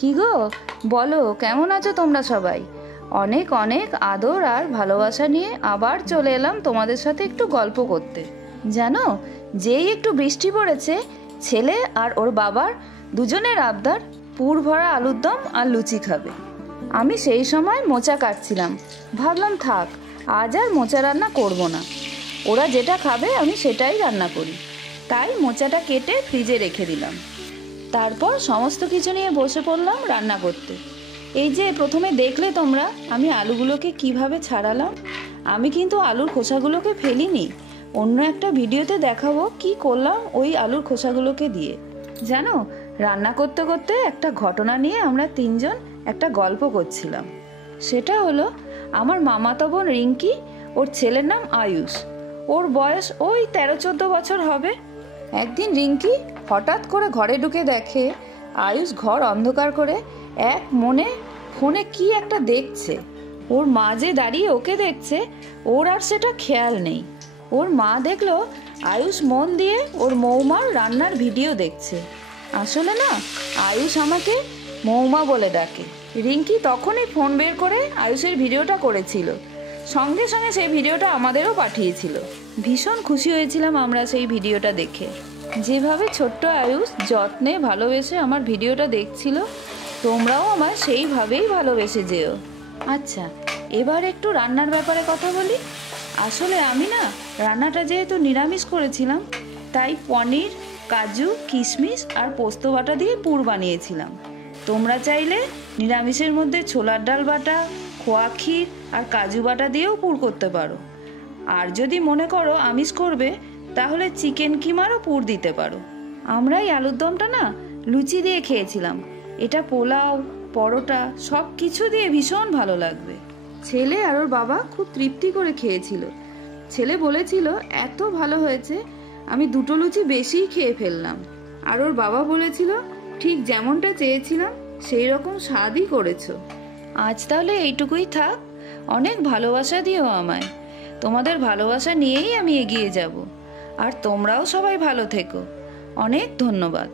কি গো, বলো কেমন আছো তোমরা সবাই? অনেক অনেক আদর আর ভালোবাসা নিয়ে আবার চলে এলাম তোমাদের সাথে একটু গল্প করতে। জানো, যেই একটু বৃষ্টি পড়েছে, ছেলে আর ওর বাবার দুজনের আবদার পুর ভরা আলুর দম আর লুচি খাবে। আমি সেই সময় মোচা কাটছিলাম, ভাবলাম থাক আজ আর মোচা রান্না করব না, ওরা যেটা খাবে আমি সেটাই রান্না করি। তাই মোচাটা কেটে ফ্রিজে রেখে দিলাম। তারপর সমস্ত কিছু নিয়ে বসে পড়লাম রান্না করতে। এই যে প্রথমে দেখলে তোমরা আমি আলুগুলোকে কিভাবে ছাড়ালাম। আমি কিন্তু আলুর খোসাগুলোকে ফেলিনি, অন্য একটা ভিডিওতে দেখাবো কি করলাম ওই আলুর খোসাগুলোকে দিয়ে। জানো, রান্না করতে করতে একটা ঘটনা নিয়ে আমরা তিনজন একটা গল্প করছিলাম। সেটা হলো আমার মামাতো বোন রিঙ্কি, ওর ছেলের নাম আয়ুষ, ওর বয়স ওই 13-14 বছর হবে। একদিন রিঙ্কি হঠাৎ করে ঘরে ঢুকে দেখে আয়ুষ ঘর অন্ধকার করে এক মনে ফোনে কি একটা দেখছে। ওর মা যে দাঁড়িয়ে ওকে দেখছে, ওর আর সেটা খেয়াল নেই। ওর মা দেখলো আয়ুষ মন দিয়ে ওর মৌমার রান্নার ভিডিও দেখছে। আসলে না, আয়ুষ আমাকে মৌমা বলে ডাকে। রিঙ্কি তখনই ফোন বের করে আয়ুষের ভিডিওটা করেছিল, সঙ্গে সঙ্গে সেই ভিডিওটা আমাদেরও পাঠিয়েছিল। ভীষণ খুশি হয়েছিলাম আমরা সেই ভিডিওটা দেখে। যেভাবে ছোট্ট আয়ুষ যত্নে ভালোবেসে আমার ভিডিওটা দেখছিল, তোমরাও আমার সেইভাবেই ভালোবেসে যেও। আচ্ছা, এবার একটু রান্নার ব্যাপারে কথা বলি। আসলে আমি না রান্নাটা যেহেতু নিরামিষ করেছিলাম, তাই পনির, কাজু, কিশমিশ আর পোস্ত বাটা দিয়ে পুর বানিয়েছিলাম। তোমরা চাইলে নিরামিষের মধ্যে ছোলার ডাল বাটা, খোয়া ক্ষীর আর কাজু বাটা দিয়েও পুর করতে পারো। আর যদি মনে করো আমিষ করবে, তাহলে চিকেন কিমারও পুর দিতে পারো। আমরা এই আলুর দমটা না লুচি দিয়ে খেয়েছিলাম। এটা পোলাও, পরোটা সব কিছু দিয়ে ভীষণ ভালো লাগবে। ছেলে আর ওর বাবা খুব তৃপ্তি করে খেয়েছিল। ছেলে বলেছিল এত ভালো হয়েছে আমি 2টো লুচি বেশিই খেয়ে ফেললাম। আর ওর বাবা বলেছিল ঠিক যেমনটা চেয়েছিলাম সেই রকম স্বাদই করেছো। আজ তাহলে এইটুকুই থাক। অনেক ভালোবাসা দিও আমায়। তোমাদের ভালোবাসা নিয়েই আমি এগিয়ে যাব। আর তোমরাও সবাই ভালো থেকো। অনেক ধন্যবাদ।